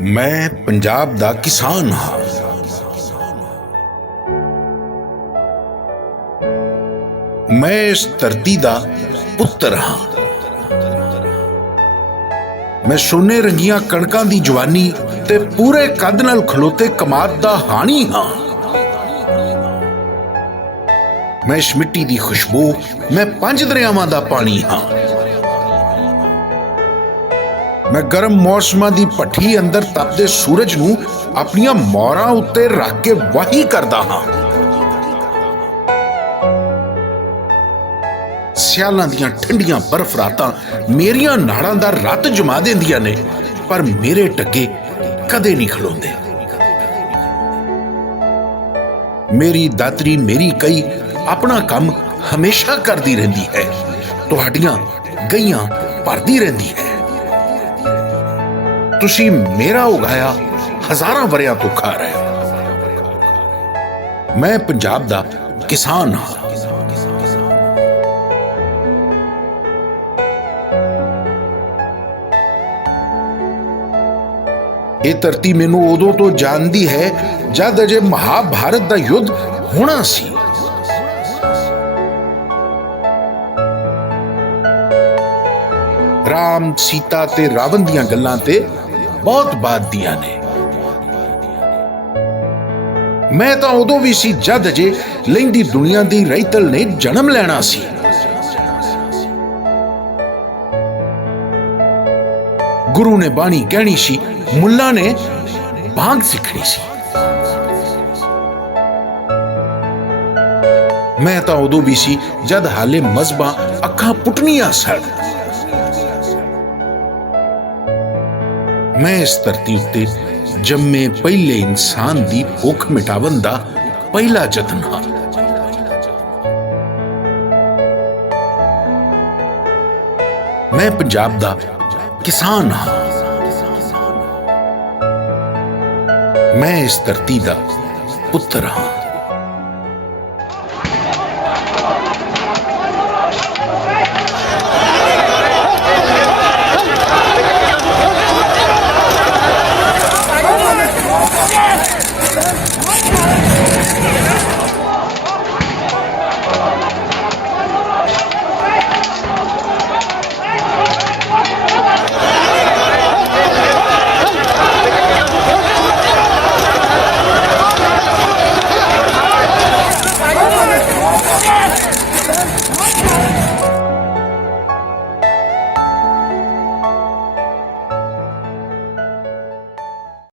मैं पंजाब दा किसान हाँ। मैं इस धरती दा पुत्र हाँ। मैं सोने रंगियां कणकां दी जवानी ते पूरे कद नाल खलोते कमाद दा हानी हाँ। मैं इस मिट्टी दी खुशबू, मैं 5 दरियावां दा पानी हाँ। मैं गर्म मौसमां दी भट्ठी अंदर तपदे सूरज नूं अपनियां मोहरां उत्ते रख के वाही करदा हां। सियालां दियां ठंडियां बर्फ रातां मेरियां नाड़ां दा रत जमा देंदियां ने, पर मेरे टगे कदे नहीं खलोंदे। मेरी दातरी मेरी कई अपना काम हमेशा करदी रहिंदी है, तुहाडियां गईयां भरदी रहिंदी है। तुसी मेरा उगाया हजारां वरियां तो खा रहे हो। मैं पंजाब दा किसान हाँ। ये धरती मैनू उदों तो जानदी है जद अजे महाभारत दा युद्ध होना सी। राम सीता ते रावण दियां गल्लां ते बहुत बात दिया ने। मैं तां उदों भी सी जद अजे लैंदी दुनिया दी रईतल ने जन्म लेना सी। गुरु ने बाणी कहनी सी, मुल्ला ने भांग सीखनी सी। मैं तां उदों भी सी जद हाले मजहबां अखां पुटनियां सन। मैं इस धरती उत्ते जम्मे पहले इंसान दी भुख मिटावन दा पहला जतन हाँ। मैं पंजाब दा किसान हाँ। मैं इस धरती दा पुत्र हाँ।